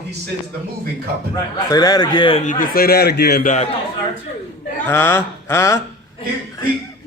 he sends the moving company. Right. Say that again. You can say that again, Doc. Huh?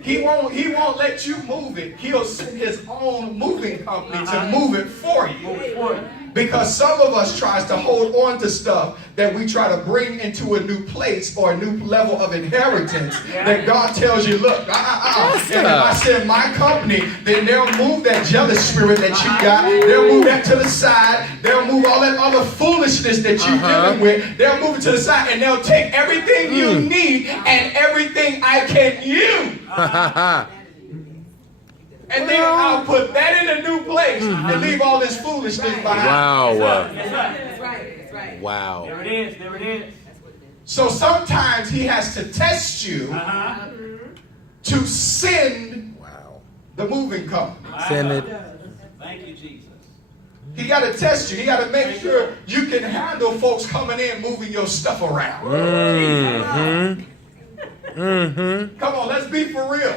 He won't let you move it. He'll send his own moving company to move it for you. Because some of us tries to hold on to stuff that we try to bring into a new place or a new level of inheritance that God tells you, look, and if I send my company, then they'll move that jealous spirit that you got. They'll move that to the side. They'll move all that other foolishness that you're dealing with. They'll move it to the side, and they'll take everything you need and everything I can use. And then I'll put that in a new place and leave all this foolishness behind. Wow. That's right. Wow. There it is. So sometimes he has to test you to send the moving company. Send it. Thank you, Jesus. He got to test you. He got to make sure you can handle folks coming in moving your stuff around. Come on, let's be for real.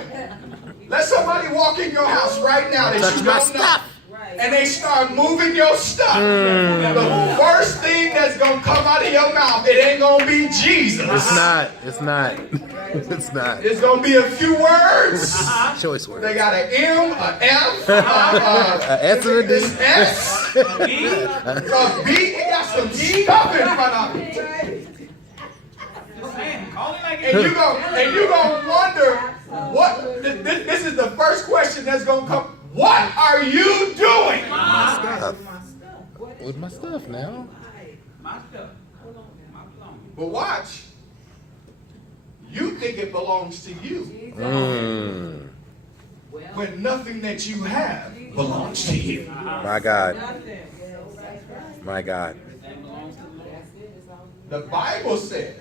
Let somebody walk in your house right now that you don't know, and they start moving your stuff. The first thing that's going to come out of your mouth, it ain't going to be Jesus. It's not. It's going to be a few words. Choice words. They got an M, an F, an S and a D. S, a B. It got some stuff in front of it. And you're going to wonder, what? This is the first question that's going to come. What are you doing? My stuff. With my stuff now. My stuff. But watch. You think it belongs to you. When nothing that you have belongs to you. My God. My God. The Bible says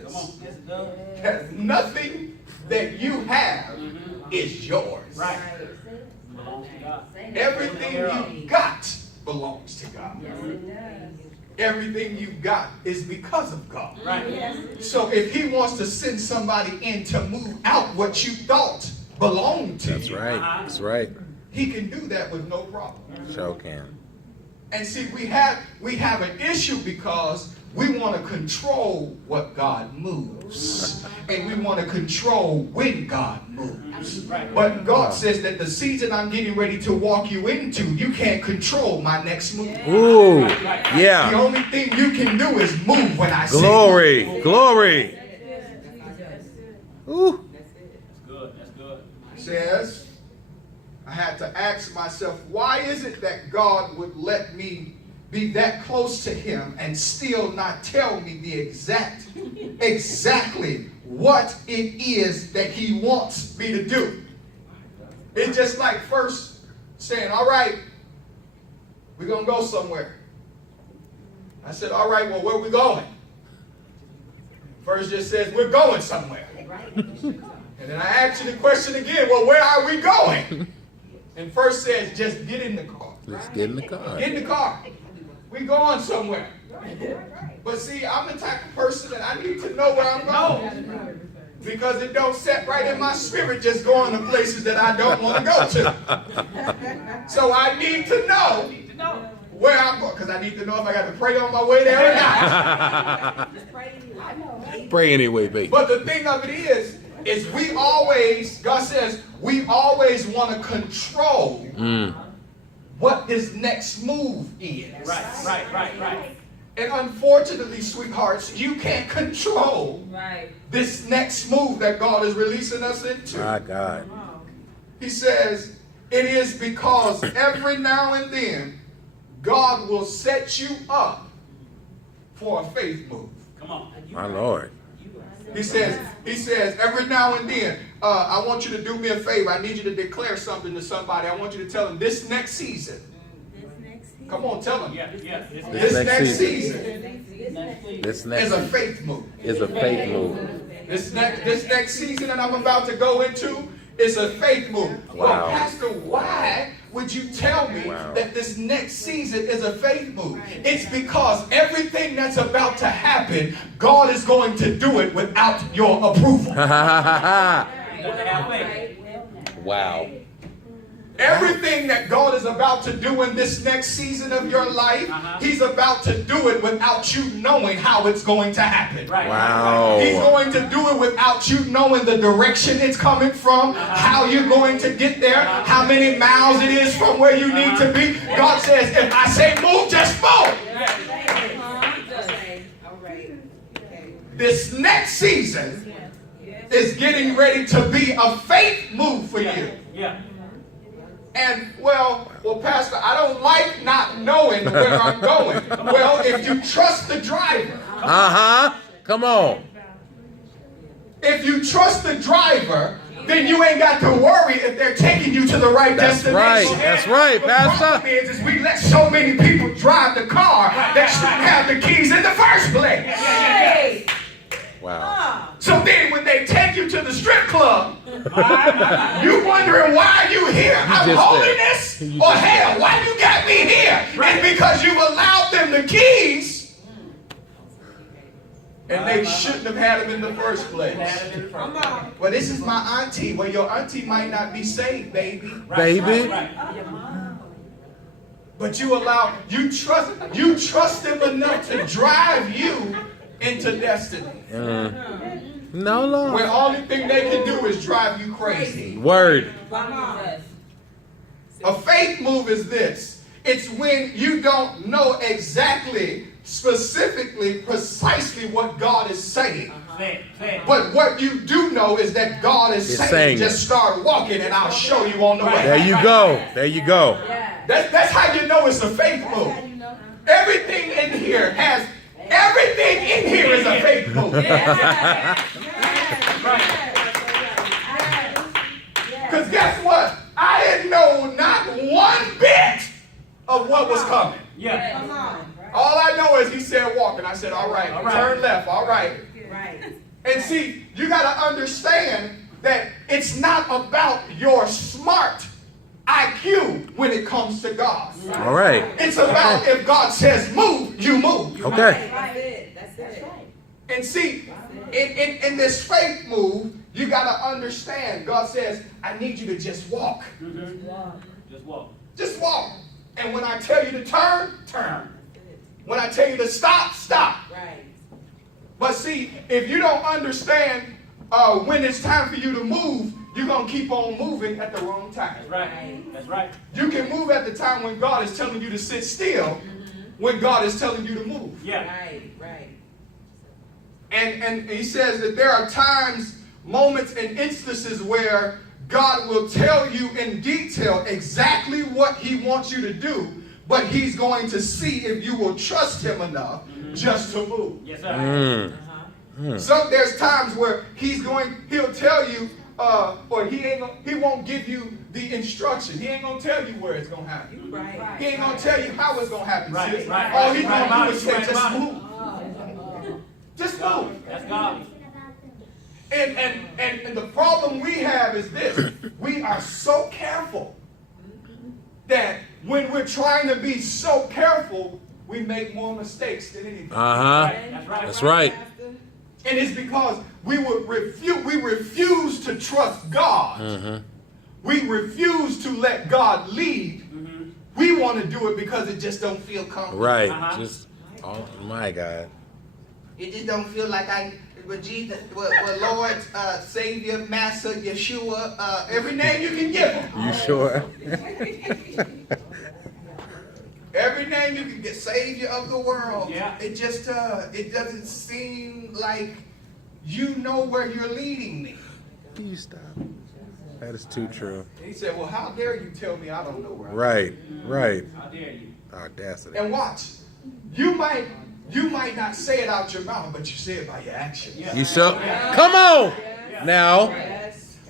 that nothing that you have is yours. Right. Everything you got belongs to God. Everything you got is because of God. Right. So if he wants to send somebody in to move out what you thought belonged to you, That's right. he can do that with no problem. Sure can. And see, we have an issue because we want to control what God moves. And we want to control when God moves. But God says that the season I'm getting ready to walk you into, you can't control my next move. Ooh, The yeah. only thing you can do is move when I say move. Glory. Ooh. That's good. Says, I had to ask myself, why is it that God would let me be that close to him and still not tell me the exactly what it is that he wants me to do? It's just like first saying, all right, we're going to go somewhere. I said, all right, well, where are we going? First just says, we're going somewhere. And then I asked you the question again, well, where are we going? And first says, just get in the car. Let's get in the car. Get in the car. We going somewhere. But see, I'm the type of person that I need to know where I'm going. Because it don't set right in my spirit just going to places that I don't want to go to. So I need to know where I'm going. Because I need to know if I got to pray on my way there or not. Pray anyway, baby. But the thing of it is we always, God says, we always want to control what his next move is. Right. And unfortunately, sweethearts, you can't control this next move that God is releasing us into. My God. He says, it is because every now and then, God will set you up for a faith move. Come on. My Lord. He says, every now and then, I want you to do me a favor. I need you to declare something to somebody. I want you to tell them this next season. Come on, tell them. Yeah. This next season This is next a faith move. is a faith move. This next season that I'm about to go into is a faith move. Wow. Well, Pastor, why would you tell me that this next season is a faith move? It's because everything that's about to happen, God is going to do it without your approval. Wow. Everything that God is about to do in this next season of your life, he's about to do it without you knowing how it's going to happen. Wow. He's going to do it without you knowing the direction it's coming from, how you're going to get there, how many miles it is from where you need to be. God says, if I say move, just move. This next season is getting ready to be a faith move for you. And, well, Pastor, I don't like not knowing where I'm going. Well, if you trust the driver. Come on. If you trust the driver, then you ain't got to worry if they're taking you to the right destination. That's right, Pastor. The problem is we let so many people drive the car that shouldn't have the keys in the first place. Wow. So then when they take you to the strip club, you wondering why you here? I'm holiness or hell? Why you got me here? It's because you've allowed them the keys and they shouldn't have had them in the first place. Well, this is my auntie. Well, your auntie might not be saved, baby. But you trust them enough to drive you into destiny. No, Lord. Where all the thing they can do is drive you crazy. Word. A faith move is this. It's when you don't know exactly, specifically, precisely what God is saying. But what you do know is that God is saying, just start walking and I'll show you on the way. There you go. There you go. That's how you know it's a faith move. Everything in here is a faith move. Because guess what? I didn't know not one bit of what was coming. All I know is he said walk, and I said, all right. Turn left, all right. And see, you got to understand that it's not about your smart IQ when it comes to God. All right. It's about if God says move, you move. Okay. And see, in this faith move, you got to understand, God says, I need you to just walk. Just walk. Just walk. And when I tell you to turn, turn. When I tell you to stop, stop. But see, if you don't understand when it's time for you to move, you're going to keep on moving at the wrong time. That's right. You can move at the time when God is telling you to sit still, when God is telling you to move. And he says that there are times, moments, and instances where God will tell you in detail exactly what he wants you to do, but he's going to see if you will trust him enough just to move. Yes, sir. So there's times where he'll tell you, or he won't give you the instruction. He ain't gonna tell you where it's gonna happen. He ain't gonna tell you how it's gonna happen. Sis. All he's gonna do is say, just move. Just move. That's God. And the problem we have is this: we are so careful that when we're trying to be so careful, we make more mistakes than anything. That's right. And it's because we refuse to trust God. We refuse to let God lead. We want to do it because it just don't feel comfortable. Right. Just, oh my God. It just don't feel like Jesus, Lord, Savior, Master, Yeshua, every name you can give him. You sure? Every name you can get, Savior of the world. Yeah. It just, it doesn't seem like you know where you're leading me. You stop. That is too true. And he said, well, how dare you tell me I don't know where I'm Right. going? How dare you? Audacity. And watch, you might not say it out your mouth, but you say it by your actions. You sure? Come on. Now.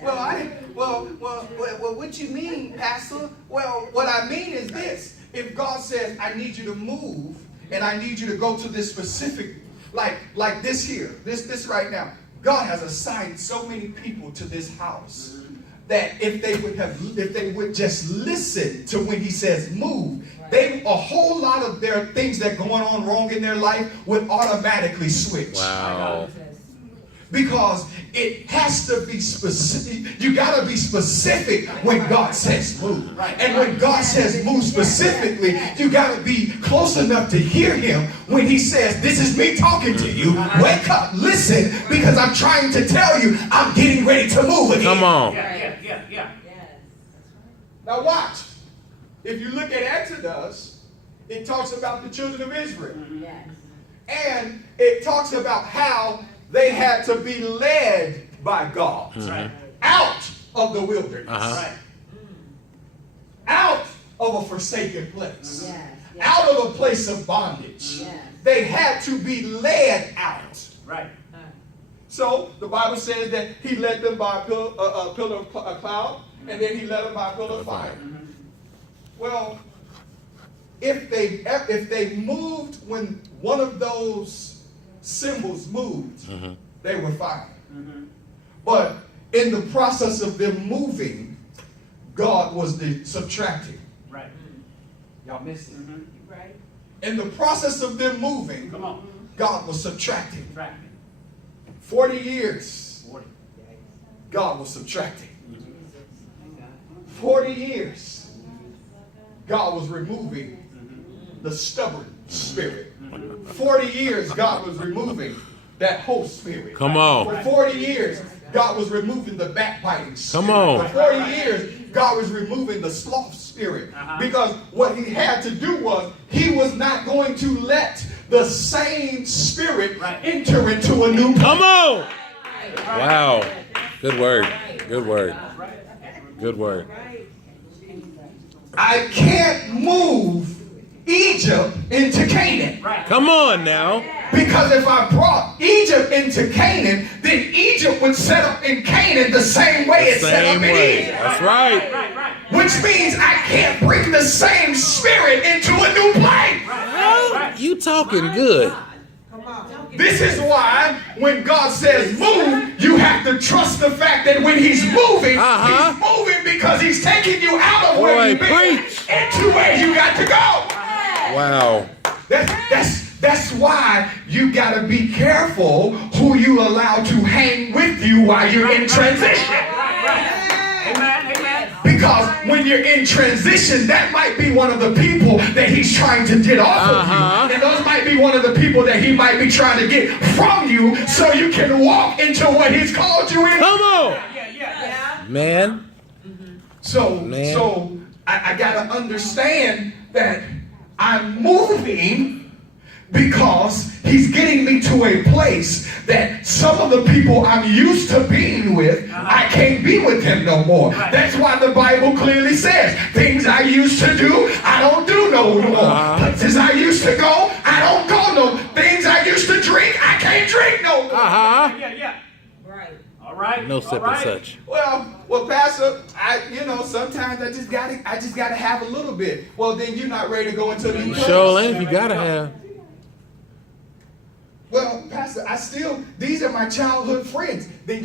Well, what you mean, Pastor? Well, what I mean is this. If God says, I need you to move, and I need you to go to this specific, like this here, this right now, God has assigned so many people to this house that if they would just listen to when he says move, a whole lot of their things that going on wrong in their life would automatically switch. Wow. Because it has to be specific. You got to be specific when God says move. And when God says move specifically, you got to be close enough to hear him when he says, this is me talking to you. Wake up, listen, because I'm trying to tell you I'm getting ready to move again. Come on. Yeah. Now watch. If you look at Exodus, it talks about the children of Israel. And it talks about how they had to be led by God out of the wilderness, out of a forsaken place, out of a place of bondage. They had to be led out. So the Bible says that he led them by a pillar of a cloud, and then he led them by a pillar of fire. Well, if they moved when one of those symbols moved, they were fine. But in the process of them moving, God was subtracting. Y'all missed it. In the process of them moving, God was subtracting. 40 years, God was subtracting. 40 years, God was removing the stubborn spirit. 40 years, God was removing that whole spirit. Come on. For 40 years, God was removing the backbiting spirit. Come on. For 40 years, God was removing the sloth spirit. Because what he had to do was, he was not going to let the same spirit enter into a new place. Come on. Wow. Good word. Good word. Good word. I can't move Egypt into Canaan. Come on now. Because if I brought Egypt into Canaan, then Egypt would set up in Canaan the same way it set up in Egypt. That's right. Which means I can't bring the same spirit into a new place. Well, you talking good. This is why when God says move, you have to trust the fact that when he's moving, he's moving because he's taking you out of where you've been into where you got to go. Wow. That's why you got to be careful who you allow to hang with you while you're in transition. Because when you're in transition, that might be one of the people that he's trying to get off of you. And those might be one of the people that he might be trying to get from you so you can walk into what he's called you in. Come on. Man. So I got to understand that I'm moving because he's getting me to a place that some of the people I'm used to being with, I can't be with them no more. That's why the Bible clearly says, things I used to do, I don't do no more. Places I used to go, I don't go no. Things I used to drink, I can't drink no more. All right. No sip and such. Well, Pastor, sometimes I just gotta have a little bit. Well, then you're not ready to go into the new place. Sure, and you gotta have. Well, Pastor, these are my childhood friends. Then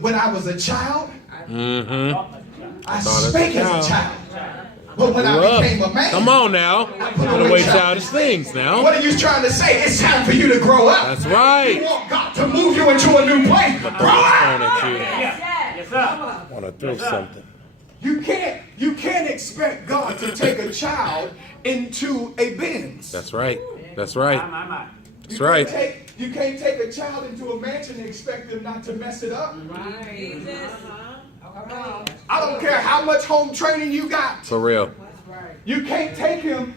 when I was a child, I spake as a child. But when I became a man, come on now. Put away childish things now. What are you trying to say? It's time for you to grow up. That's right. You want God to move you into a new place. Grow up. Yes, sir. I want to throw something. You can't expect God to take a child into a Benz. That's right. That's right. That's right. You can't take a child into a mansion and expect them not to mess it up. I don't care how much home training you got. For real. You can't take him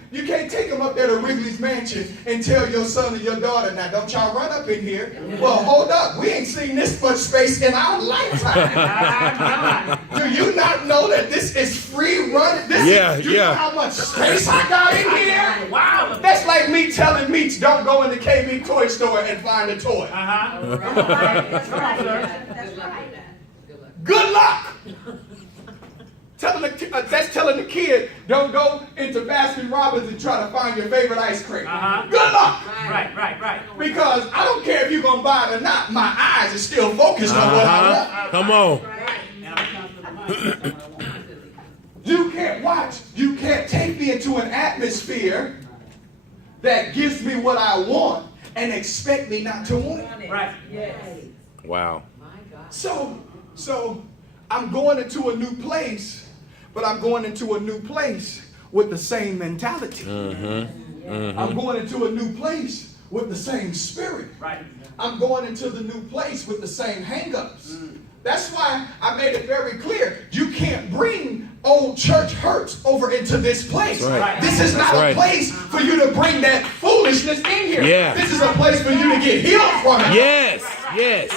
up there to Wrigley's Mansion and tell your son or your daughter, now don't y'all run up in here. Well, hold up. We ain't seen this much space in our lifetime. Do you not know that this is free running? Do you know how much space I got in here? Wow. That's like me telling Meech, don't go in the KB toy store and find a toy. Come on, sir. Good luck. That's telling the kid, don't go into Baskin Robbins and try to find your favorite ice cream. Good luck. Right. Because I don't care if you're going to buy it or not. My eyes are still focused on what I want. Come on. You can't take me into an atmosphere that gives me what I want and expect me not to want it. Right. Wow. So I'm going into a new place, but I'm going into a new place with the same mentality. I'm going into a new place with the same spirit. Right. I'm going into the new place with the same hang-ups. That's why I made it very clear. You can't bring old church hurts over into this place. That's right. This is not That's a place for you to bring that foolishness in here. Yeah. This is a place for you to get healed from it. Yes. Yes.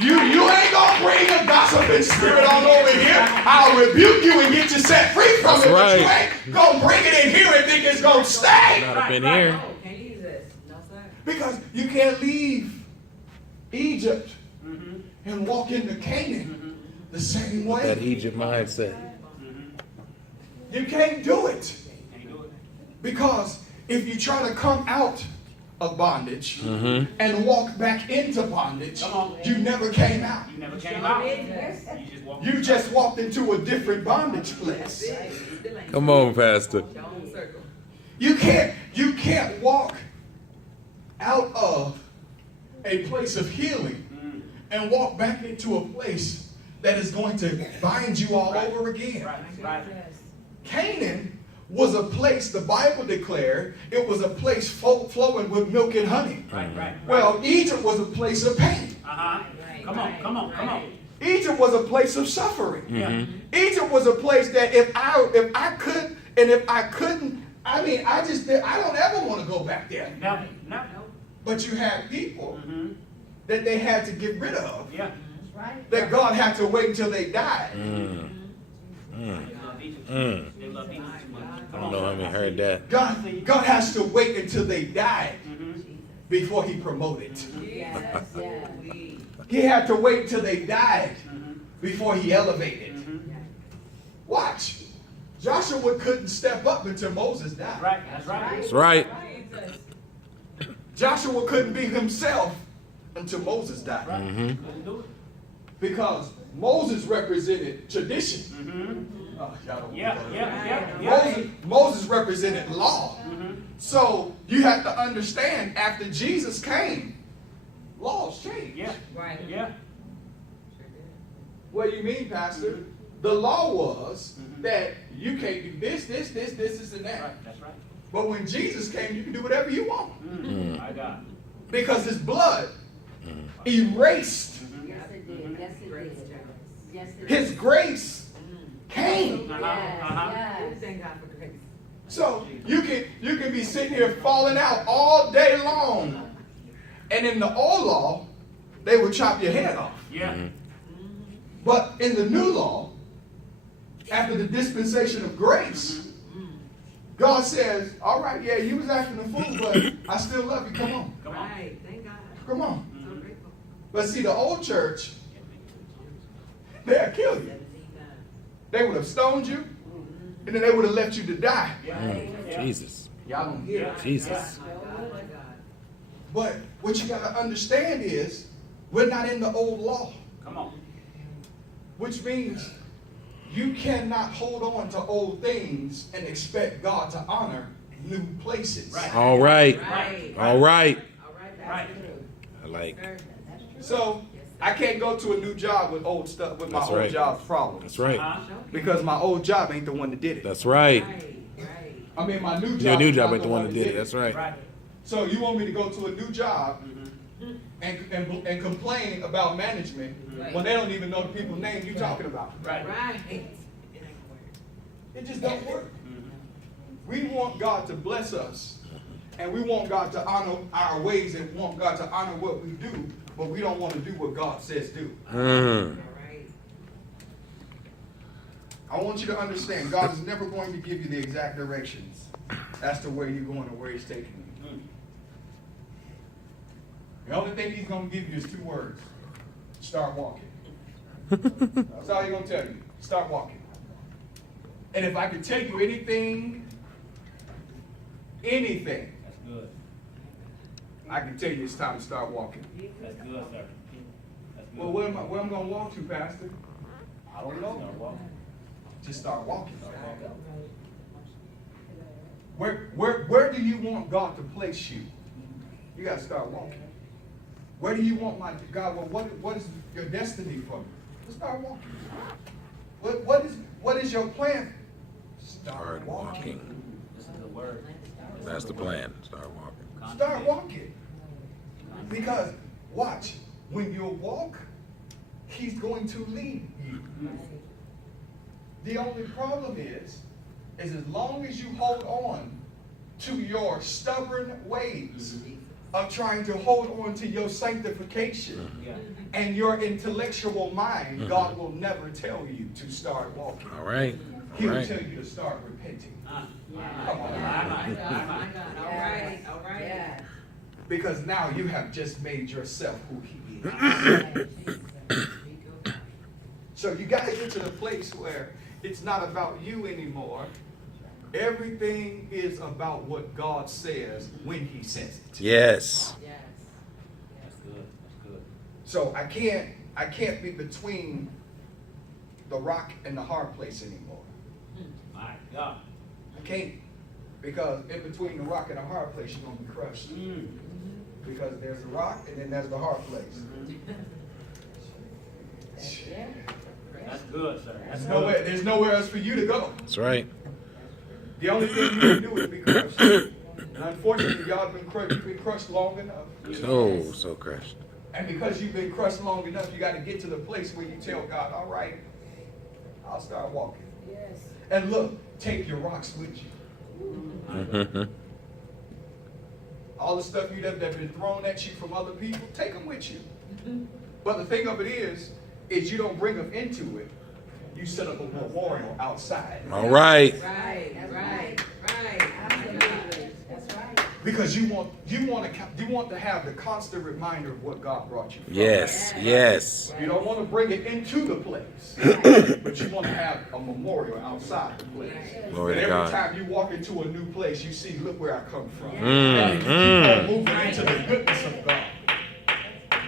You ain't gonna bring a gossiping spirit on over here. I'll rebuke you and get you set free from That's it. right. But you ain't gonna bring it in here and think it's gonna stay. Not up in here. Can't use this. No, sir. Because you can't leave Egypt and walk into Canaan the same way. That Egypt mindset. You can't do it. Can't do it. Because if you try to come out of bondage and walk back into bondage, Come on. you never came out. You never came out. You just walked. You just walked into a different bondage place. Come on, Pastor. Circle. You can't walk out of a place of healing and walk back into a place that is going to bind you all over again. Right. Right. Canaan was a place, the Bible declared, it was a place flowing with milk and honey. Right. Right. Well, Egypt was a place of pain. Come on. Come on. Come on. Egypt was a place of suffering. Yeah. Egypt was a place that if I could and if I couldn't, I don't ever want to go back there. No. No. But you had people that they had to get rid of, Yeah. that God had to wait until they died. They love Egypt. They love Egypt. I don't know how many heard that. God has to wait until they died before he promoted. Yes. Yes. He had to wait until they died before he elevated. Watch. Joshua couldn't step up until Moses died. Right. That's right. That's right. Joshua couldn't be himself until Moses died. Couldn't do it. Because Moses represented tradition. Oh, y'all don't Yeah. Moses represented law. So you have to understand, after Jesus came, laws changed. Yeah. Right. Yeah. What do you mean, Pastor? The law was that you can't do this, and that. Right. That's right. But when Jesus came, you can do whatever you want. My God. Because his blood erased Yes, it did. Yes, it did. Yes, it did. his grace came. Yes. Thank God for grace. So you can be sitting here falling out all day long. And in the old law, they would chop your head off. Yeah. But in the new law, after the dispensation of grace, God says, all right, yeah, you was acting a fool, but I still love you. Come on. Come on. Right. Thank God. Come on. So grateful. But see, the old church, they'd kill you. 17 times. They would have stoned you, and then they would have left you to die. Yeah. Jesus. Y'all don't hear it. Jesus. My God. My God. But what you got to understand is, we're not in the old law, Come on. which means you cannot hold on to old things and expect God to honor new places. Right. All right. Right. All right. All right. Right. I like. That's true. So I can't go to a new job with old stuff, with my That's old right. job's problems. That's right. Because my old job ain't the one that did it. That's right. Right. Right. I mean, my new job. Your new is job not ain't the one that did it. That's right. Right. So you want me to go to a new job and complain about management when they don't even know the people's name you're talking about? Right. Right. It just don't work. We want God to bless us, and we want God to honor our ways and want God to honor what we do, but we don't want to do what God says do. Mm. Right. I want you to understand, God is never going to give you the exact directions as to where you're going or where he's taking you. The only thing he's going to give you is 2 words. Start walking. That's all he's going to tell you. Start walking. And if I could tell you anything, That's good. I can tell you it's time to start walking. That's good, sir. That's good. Well, where am I going to walk to, Pastor? I don't know. Start walking. Just start walking. Where do you want God to place you? You got to start walking. Where do you want my God? Well, what is your destiny for me? Well, start walking. What is your plan? Start walking. This is the word. That's the plan. Start walking. Start walking. Because watch, when you walk, he's going to lead you. The only problem is as long as you hold on to your stubborn ways of trying to hold on to your sanctification and your intellectual mind, God will never tell you to start walking. All right. He All will right. tell you to start repenting. Come on. My God. My God. All right. All right. Yes. Because now you have just made yourself who he is. So you got to get to the place where it's not about you anymore. Everything is about what God says when he says it. Yes. Yes. That's good. That's good. So I can't be between the rock and the hard place anymore. My God. I can't, because in between the rock and the hard place you're gonna be crushed. Because there's the rock and then there's the hard place. Yeah. That's good, sir. That's There's nowhere else for you to go. That's right. The only thing you can do is be crushed. And unfortunately, y'all you've been crushed long enough. So crushed. And because you've been crushed long enough, you got to get to the place where you tell God, all right, I'll start walking. Yes. And look, take your rocks with you. Mm-hmm. All the stuff that's been thrown at you from other people, take them with you. But the thing of it is you don't bring them into it. You set up a memorial outside. All right. Right. Right. Right. Absolutely. That's right. Because you want to have the constant reminder of what God brought you from. Yes. Yes. You don't want to bring it into the place, but you want to have a memorial outside the place. Glory And to every God. time you walk into a new place, you see, look where I come from. Mm, And you keep mm. on moving into the goodness of God. My God.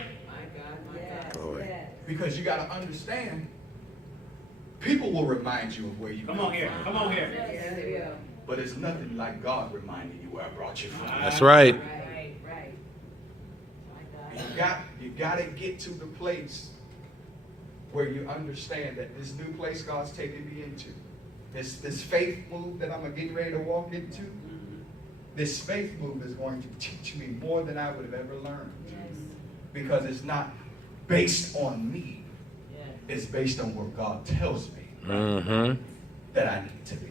My God. Glory. Yes. Because you got to understand, people will remind you of where you Come on here. Come on here. Yes, it will. But it's nothing like God reminding you where I brought you from. That's right. Right. Right. You got to get to the place where you understand that this new place God's taking me into, this faith move that I'm getting ready to walk into, this faith move is going to teach me more than I would have ever learned. Because it's not based on me. It's based on where God tells me Mm-hmm. that I need to be.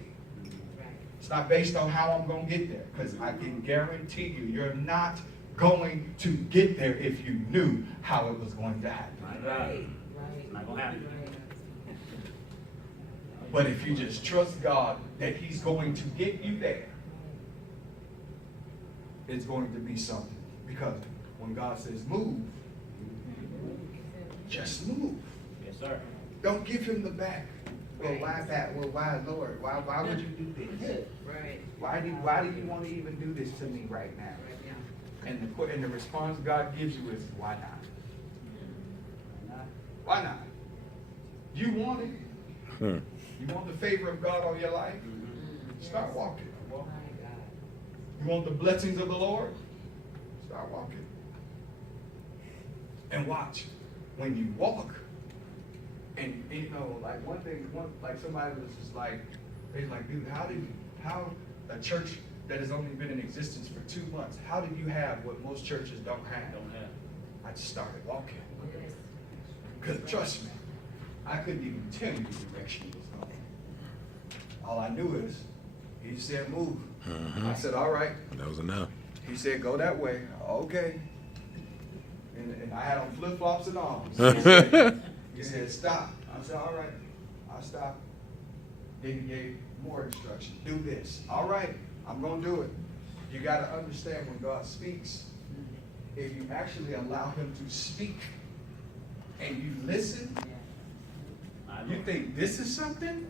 It's not based on how I'm going to get there. Because I can guarantee you, you're not going to get there if you knew how it was going to happen. My God. Right. It's not gonna happen. But if you just trust God that he's going to get you there, it's going to be something. Because when God says move, just move. Yes, sir. Don't give him the back. Well, why that? Well, why, Lord? Why would you do this? Right. Why do you want to even do this to me right now? Right now. And the response God gives you is, why not? Why not? You want it. Hmm. You want the favor of God on your life? Start walking. You want the blessings of the Lord? Start walking. And watch. When you walk, and you know, like like somebody was just like, they're like, dude, how a church that has only been in existence for 2 months, how did you have what most churches don't have? Don't have. I just started walking. Because trust me, I couldn't even tell you the direction it was going. All I knew is, he said move. Mhm. I said, all right. That was enough. He said, go that way. Okay. And I had on flip-flops and all. He said, stop. I said, all right. I stopped. Then he gave more instruction. Do this. All right. I'm going to do it. You got to understand when God speaks, if you actually allow him to speak and you listen, you think this is something?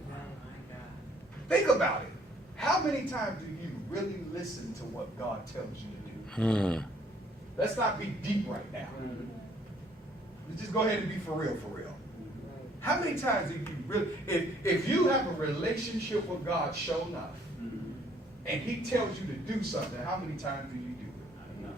Think about it. How many times do you really listen to what God tells you to do? Hmm. Let's not be deep right now. Let's just go ahead and be for real, for real. How many times do you really, if you have a relationship with God show enough, and he tells you to do something, how many times do you do it?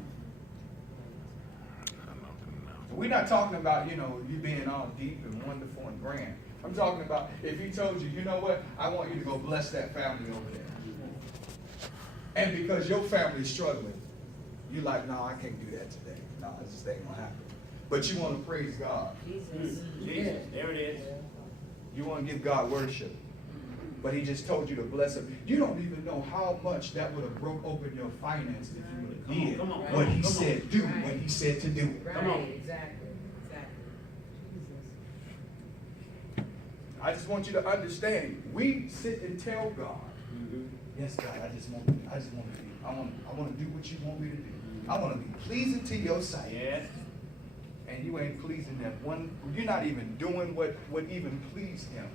We're not talking about, you know, you being all deep and wonderful and grand. I'm talking about if he told you, you know what, I want you to go bless that family over there. And because your family is struggling, you're like, no, I can't do that today. No, it just ain't gonna happen. But you want to praise God. Jesus. Jesus, there it is. You want to give God worship. But he just told you to bless him. You don't even know how much that would have broke open your finances if you would have did Come on, what he come on. said do, when he said to do it. Right, Come on. exactly. Exactly. Jesus. I just want you to understand. We sit and tell God, yes, God, I want to do what you want me to do. I want to be pleasing to your sight. Yes. And you ain't pleasing that one. You're not even doing what even pleased him.